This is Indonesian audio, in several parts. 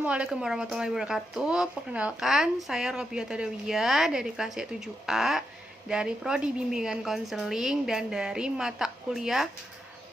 Assalamualaikum warahmatullahi wabarakatuh. Perkenalkan, saya Robiata Dewia dari kelas 7A dari Prodi Bimbingan Konseling dan dari mata kuliah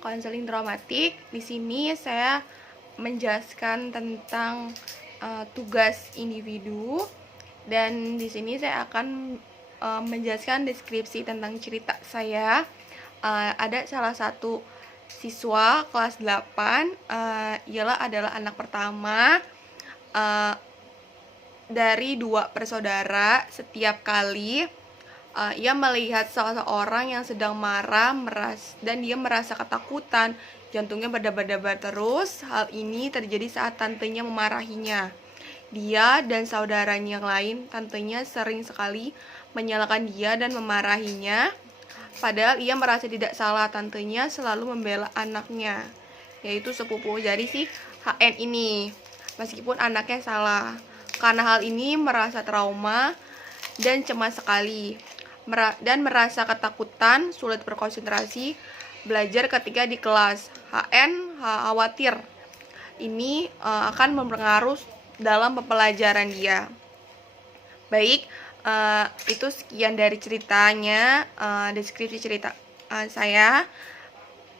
Konseling Dramatik. Di sini saya menjelaskan tentang tugas individu dan di sini saya akan menjelaskan deskripsi tentang cerita saya. Ada salah satu siswa kelas 8, ialah adalah anak pertama dari 2 bersaudara. Setiap kali ia melihat seseorang yang sedang marah dan dia merasa ketakutan, jantungnya berdebar-debar terus. Hal ini terjadi saat tantenya memarahinya. Dia dan saudaranya yang lain, tantenya sering sekali menyalahkan dia dan memarahinya. Padahal ia merasa tidak salah, tantenya selalu membela anaknya, yaitu sepupu. Jadi si HN ini, meskipun anaknya salah, karena hal ini merasa trauma dan cemas sekali, dan merasa ketakutan, sulit berkonsentrasi belajar ketika di kelas. HN khawatir ini akan mempengaruhi dalam pembelajaran dia. Baik, itu sekian dari ceritanya, deskripsi cerita saya.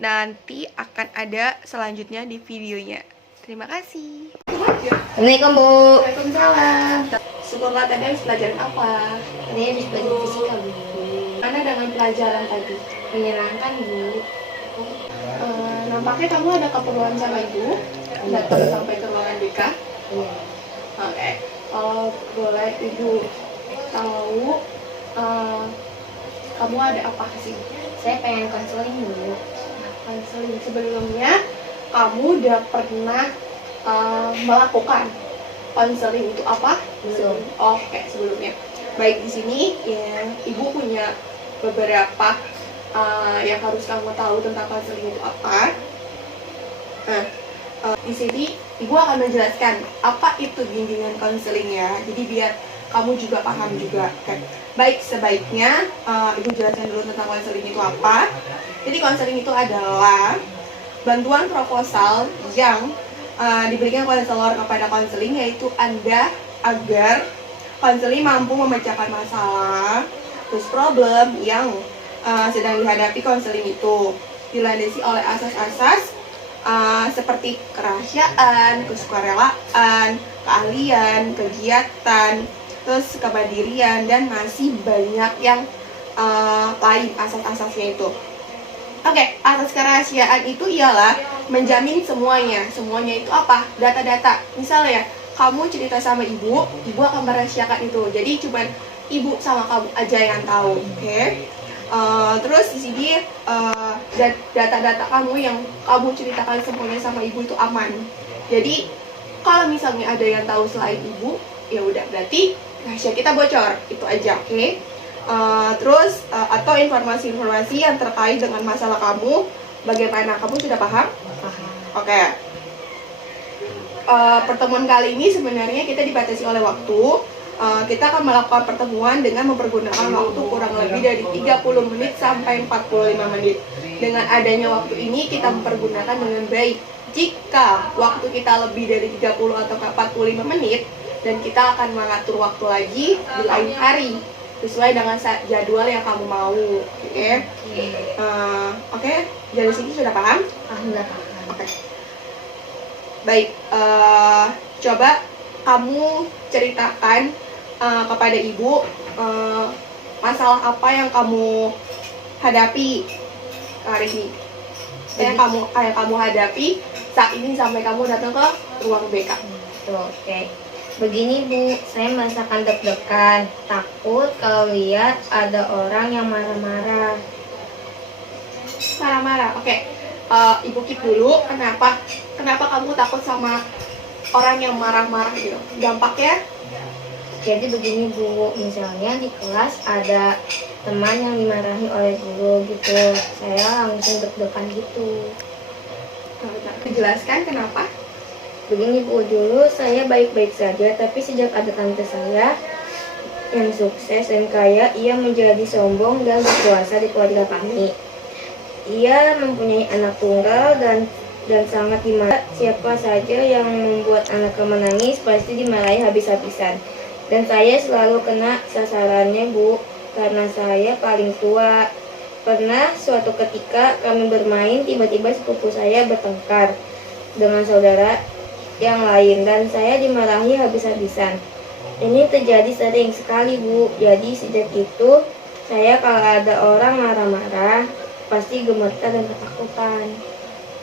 Nanti akan ada selanjutnya di videonya. Terima kasih. Assalamualaikum Bu. Waalaikumsalam. Syukurlah tadi habis pelajaran apa? Tadi habis belajar fisika Bu. Mana dengan pelajaran tadi? Menyenangkan Bu. Nampaknya kamu ada keperluan sama ibu? Datang sampai ke ruangan BK? Iya. Oke. Kalau boleh ibu tahu, kamu ada apa sih? Saya pengen konseling Bu. Konseling. Sebelumnya kamu udah pernah melakukan konseling itu apa? Belum. Oke, sebelumnya. Baik, di sini ya, ibu punya beberapa yang harus kamu tahu tentang konseling itu apa. Nah, di sini ibu akan menjelaskan apa itu bimbingan konseling ya. Jadi biar kamu juga paham juga kan. Baik, sebaiknya ibu jelaskan dulu tentang konseling itu apa. Jadi konseling itu adalah bantuan proposal yang diberikan konselor kepada konseling, yaitu Anda agar konseling mampu memecahkan masalah terus problem yang sedang dihadapi konseling itu, dilandasi oleh asas-asas seperti kerahasiaan, kesukarelaan, keahlian, kegiatan, terus kemandirian, dan masih banyak yang lain asas-asasnya itu. Oke, asas kerahasiaan itu ialah menjamin semuanya. Semuanya itu apa? Data-data. Misalnya, kamu cerita sama ibu akan merahasiakan itu. Jadi cuman ibu sama kamu aja yang tahu. Oke. Terus di sini data-data kamu yang kamu ceritakan semuanya sama ibu itu aman. Jadi kalau misalnya ada yang tahu selain ibu, ya udah berarti rahasia kita bocor. Itu aja, oke? Terus atau informasi-informasi yang terkait dengan masalah kamu, bagaimana? Kamu sudah paham? Paham. Oke. Pertemuan kali ini sebenarnya kita dibatasi oleh waktu. Kita akan melakukan pertemuan dengan mempergunakan waktu kurang lebih dari 30 menit sampai 45 menit. Dengan adanya waktu ini kita mempergunakan dengan baik. Jika waktu kita lebih dari 30 atau 45 menit, dan kita akan mengatur waktu lagi di lain hari sesuai dengan jadwal yang kamu mau. Oke? Oke? Dari sini sudah paham? Alhamdulillah paham. Oke. Baik, coba kamu ceritakan kepada ibu masalah apa yang kamu hadapi hari ini, yang kamu hadapi saat ini sampai kamu datang ke ruang BK. Oke. Begini Bu, saya merasakan deg-degan, takut kalau lihat ada orang yang marah-marah. Marah-marah, oke. Ibu keep dulu. Kenapa kamu takut sama orang yang marah-marah gitu? Dampaknya? Jadi begini Bu, misalnya di kelas ada teman yang dimarahi oleh guru gitu, saya langsung deg-degan gitu. Jelaskan kenapa? Begini Bu, dulu saya baik-baik saja, tapi sejak ada tante saya yang sukses dan kaya, ia menjadi sombong dan berkuasa di keluarga kami. Ia mempunyai anak tunggal dan dan sangat dimarahi. Siapa saja yang membuat anaknya menangis pasti dimarahi habis-habisan. Dan saya selalu kena sasarannya, Bu, karena saya paling tua. Pernah suatu ketika kami bermain, tiba-tiba sepupu saya bertengkar dengan saudara yang lain dan saya dimarahi habis-habisan. Ini terjadi sering sekali, Bu. Jadi sejak itu saya kalau ada orang marah-marah pasti gemetar dan ketakutan.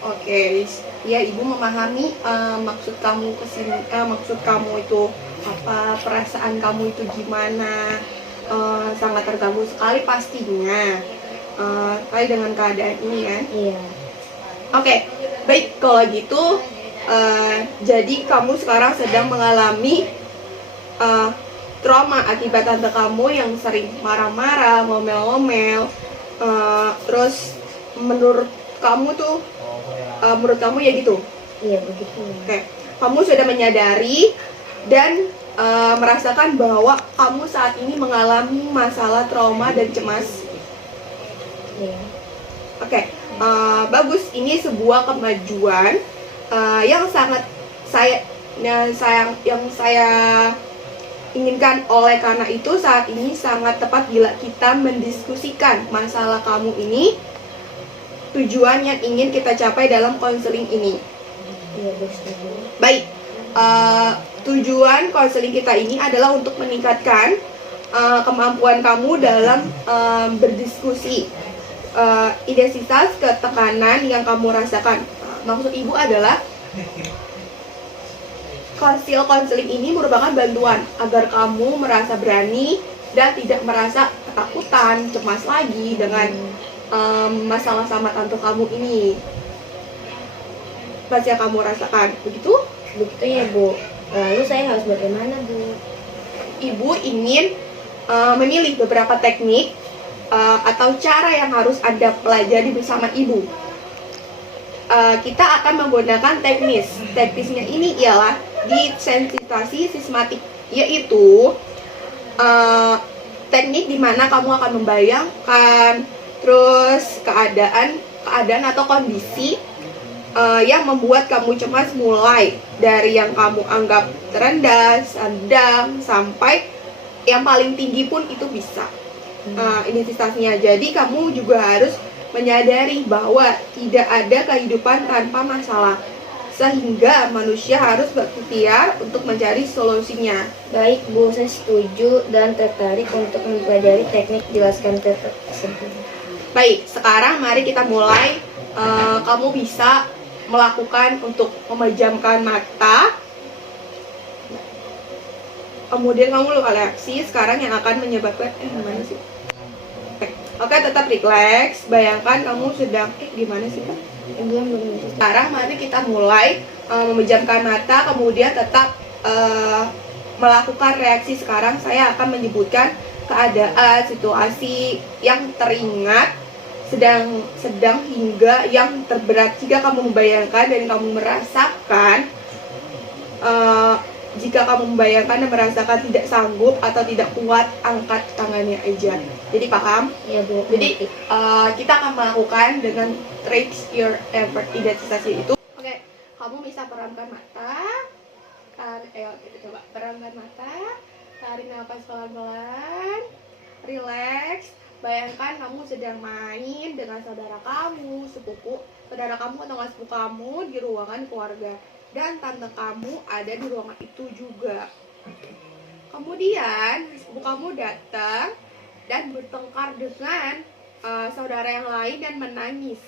Oke, ya ibu memahami maksud kamu kesini, maksud kamu itu apa, perasaan kamu itu gimana, sangat terganggu sekali pastinya, sekali dengan keadaan ini kan. Iya. Oke, baik kalau gitu, jadi kamu sekarang sedang mengalami trauma akibat tante kamu yang sering marah-marah, ngomel-ngomel, terus menurut kamu tuh menurut kamu ya gitu. Iya begitu. Oke, kamu sudah menyadari dan merasakan bahwa kamu saat ini mengalami masalah trauma dan cemas. Iya. Oke, bagus. Ini sebuah kemajuan yang sangat yang saya inginkan. Oleh karena itu saat ini sangat tepat bila kita mendiskusikan masalah kamu ini, tujuan yang ingin kita capai dalam konseling ini. Iya, setuju. Baik, tujuan konseling kita ini adalah untuk meningkatkan kemampuan kamu dalam berdiskusi, intensitas ketekanan yang kamu rasakan. Maksud ibu adalah konseling ini merupakan bantuan agar kamu merasa berani dan tidak merasa ketakutan, cemas lagi dengan masalah sama tante kamu ini. Pasti yang kamu rasakan, begitu? Begitu ya, Bu. Lalu saya harus bagaimana, Bu? Ibu ingin memilih beberapa teknik atau cara yang harus Anda pelajari bersama ibu. Kita akan menggunakan teknisnya ini ialah desensitasi sistematik, yaitu teknik di mana kamu akan membayangkan terus keadaan atau kondisi yang membuat kamu cemas, mulai dari yang kamu anggap terendah, sedang, sampai yang paling tinggi pun itu bisa. Intensitasnya. Jadi kamu juga harus menyadari bahwa tidak ada kehidupan tanpa masalah, sehingga manusia harus berikhtiar untuk mencari solusinya. Baik, Bu, saya setuju dan tertarik untuk mempelajari teknik jelaskan tersebut. Baik, sekarang mari kita mulai. Kamu bisa melakukan untuk memejamkan mata. Kemudian kamu reaksi sekarang yang akan menyebabkan gimana sih? Oke, tetap relax. Bayangkan kamu sedang gimana sih, Kak? Belum. Sekarang mari kita mulai memejamkan mata, kemudian tetap melakukan reaksi. Sekarang saya akan menyebutkan keadaan, situasi yang teringat, sedang hingga yang terberat. Jika kamu membayangkan dan kamu merasakan, jika kamu membayangkan dan merasakan tidak sanggup atau tidak kuat, angkat tangannya aja. Jadi paham? Ya, Bu. Jadi kita akan melakukan dengan trace your effort, identitasnya itu. Oke, kamu bisa perankan mata. Kita coba perankan mata. Tarik nafas pelan-pelan. Relax. Bayangkan kamu sedang main dengan saudara kamu, saudara kamu atau sepupu kamu di ruangan keluarga, dan tante kamu ada di ruangan itu juga. Kemudian sepupu kamu datang dan bertengkar dengan saudara yang lain dan menangis.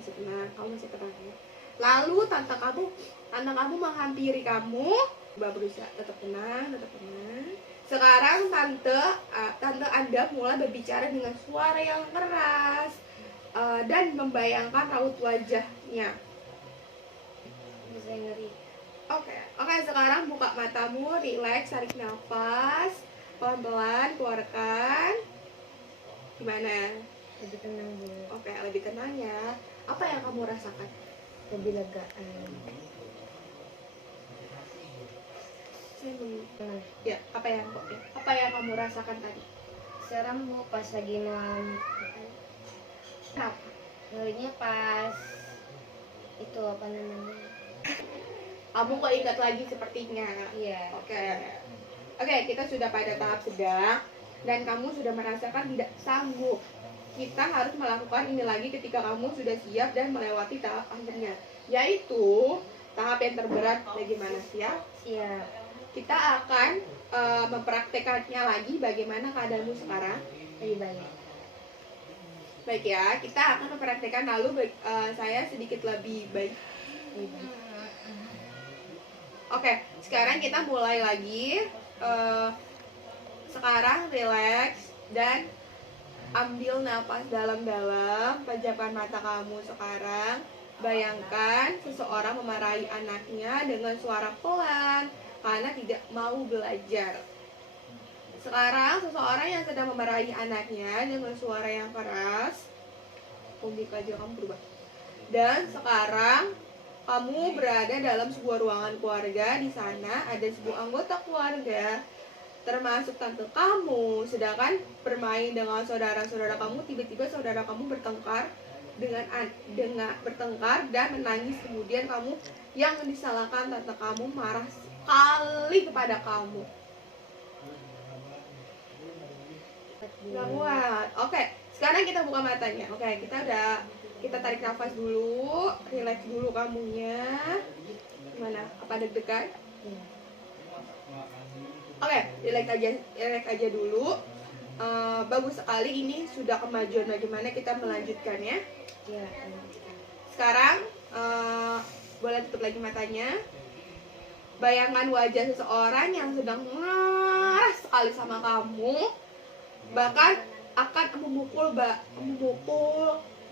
Masih tenang, kamu masih tenang ya. Lalu tante kamu menghampiri kamu, berusaha tetap tenang. Sekarang tante Anda mulai berbicara dengan suara yang keras dan membayangkan raut wajahnya. Saya ngeri. Oke, sekarang buka matamu, relax, tarik nafas, pelan-pelan keluarkan. Gimana? Lebih tenang, Bu. Oke, lebih tenang ya. Apa yang kamu rasakan? Lebih legaan. Ya, apa yang kamu rasakan tadi? Seram, Bu, pas lagi Kenapa? ngerinya pas itu apa namanya? Kamu kok ingat lagi sepertinya. Iya. Oke, kita sudah pada tahap sedang dan kamu sudah merasakan tidak sanggup. Kita harus melakukan ini lagi ketika kamu sudah siap dan melewati tahap akhirnya, yaitu tahap yang terberat. Bagaimana, siap? Siap. Kita akan mempraktekannya lagi bagaimana keadaanmu sekarang. Lebih banyak. Baik ya, kita akan mempraktekkan lalu saya sedikit lebih baik. Lebih banyak. Oke, sekarang kita mulai lagi. Sekarang relax dan ambil nafas dalam-dalam. Pejamkan mata kamu sekarang. Bayangkan seseorang memarahi anaknya dengan suara pelan karena tidak mau belajar. Sekarang seseorang yang sedang memarahi anaknya dengan suara yang keras. Komik aja kamu berubah. Dan sekarang kamu berada dalam sebuah ruangan keluarga. Di sana ada sebuah anggota keluarga, termasuk tante kamu, sedangkan bermain dengan saudara-saudara kamu. Tiba-tiba saudara kamu bertengkar bertengkar dan menangis. Kemudian kamu yang disalahkan tante kamu marah sekali kepada kamu. Nggak kuat. Oke, sekarang kita buka matanya. Oke, kita tarik nafas dulu, relax dulu kamunya. Gimana? Apa deg-degan? Iya. Oke, relax aja dulu. Bagus sekali, ini sudah kemajuan. Bagaimana kita melanjutkannya? Iya. Sekarang boleh tutup lagi matanya. Bayangkan wajah seseorang yang sedang marah sekali sama kamu, bahkan akan memukul.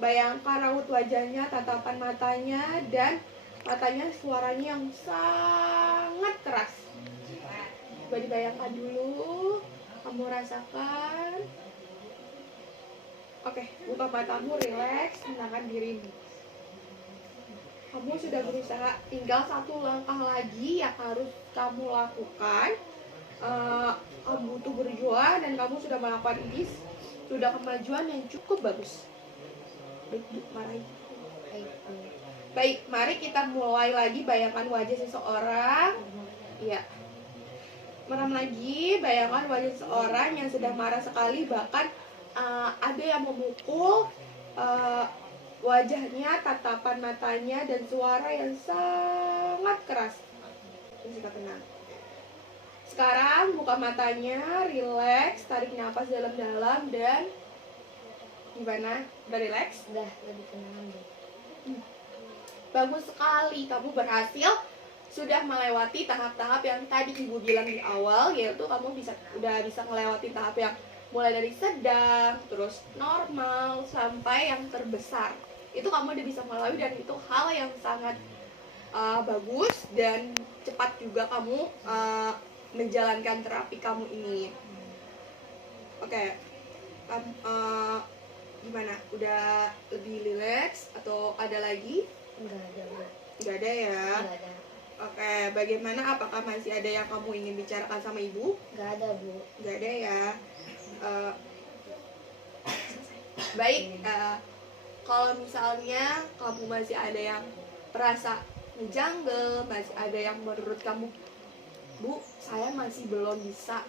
Bayangkan raut wajahnya, tatapan matanya, dan matanya suaranya yang sangat keras. Coba dibayangkan dulu, kamu rasakan. Oke, buka matamu, relax, tenangkan dirimu. Kamu sudah berusaha, tinggal satu langkah lagi yang harus kamu lakukan. Kamu butuh berjuang dan kamu sudah melakukan ini. Sudah kemajuan yang cukup bagus. Baik, mari kita mulai lagi. Bayangkan wajah seseorang. Iya. Merem lagi, bayangkan wajah seseorang yang sedang marah sekali, bahkan ada yang memukul wajahnya, tatapan matanya, dan suara yang sangat keras. Kita tenang. Sekarang buka matanya, relax, tarik nafas dalam-dalam, dan gimana? Udah relax? Udah lebih tenang deh. Bagus sekali, kamu berhasil sudah melewati tahap-tahap yang tadi ibu bilang di awal, yaitu kamu udah bisa melewati tahap yang mulai dari sedang, terus normal, sampai yang terbesar. Itu kamu udah bisa melalui, dan itu hal yang sangat bagus, dan cepat juga kamu menjalankan terapi kamu ini. Oke. Gimana? Udah lebih relax atau ada lagi? Enggak ada, Bu. Nggak ada ya? Enggak ada. Oke, bagaimana? Apakah masih ada yang kamu ingin bicarakan sama ibu? Enggak ada, Bu. Nggak ada ya? Baik, kalau misalnya kamu masih ada yang merasa ngejanggal, masih ada yang menurut kamu, Bu, saya masih belum bisa,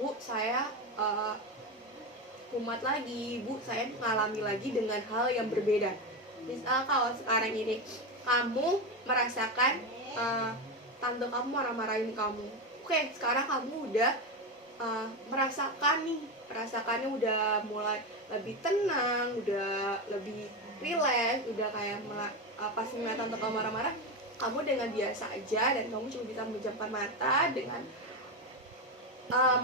Bu, saya kumat lagi, Bu, saya mengalami lagi dengan hal yang berbeda. Misal kalau sekarang ini kamu merasakan tante kamu marah-marahin kamu. Oke, sekarang kamu udah merasakannya udah mulai lebih tenang, udah lebih relax, udah kayak pas ngeliat tante kamu marah-marah, kamu dengan biasa aja, dan kamu cuma bisa menjamkan mata dengan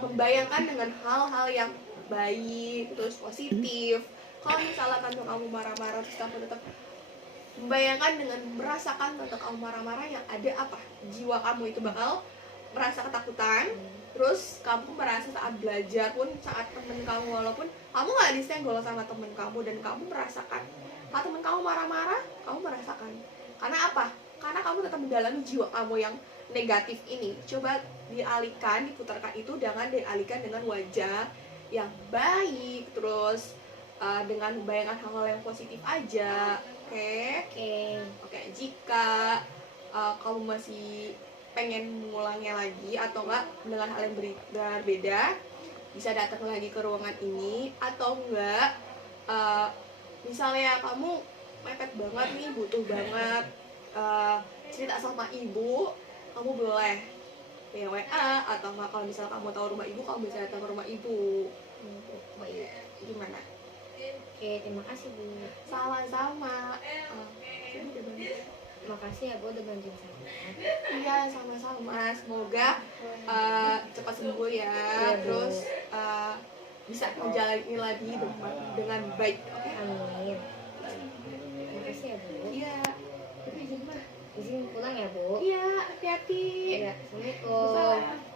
membayangkan dengan hal-hal yang baik, terus positif. Kalau misalnya tante kamu marah-marah, terus kamu tetap membayangkan dengan merasakan tante kamu marah-marah, yang ada apa? Jiwa kamu itu bakal merasa ketakutan. Terus kamu merasa saat belajar pun, saat temen kamu, walaupun kamu gak disenggol sama temen kamu, dan kamu merasakan saat temen kamu marah-marah, kamu merasakan. Karena apa? Karena kamu tetap mendalami jiwa kamu yang negatif ini. Coba dialihkan, diputarkan itu, dengan dialihkan dengan wajah yang baik, terus dengan membayangkan hal-hal yang positif aja. Oke. Oke. Jika kamu masih pengen mengulangnya lagi atau enggak dengan hal yang berbeda, bisa datang lagi ke ruangan ini. Atau enggak, misalnya kamu mepet banget nih, butuh banget cerita sama ibu, kamu boleh via WA. Atau enggak, kalau misalnya kamu tahu rumah ibu, kamu bisa datang ke rumah ibu. Gimana? Oke, terima kasih Bu. Sama-sama. Makasih ya Bu udah bantuin saya. Iya, sama-sama. Semoga cepat sembuh ya. Iya, Bu. Terus bisa menjalani lagi dengan baik. Oke? Amin. Makasih ya Bu. Iya. Oke, gimana? Izin pulang ya Bu. Iya, hati-hati. Iya, Assalamualaikum. Salam.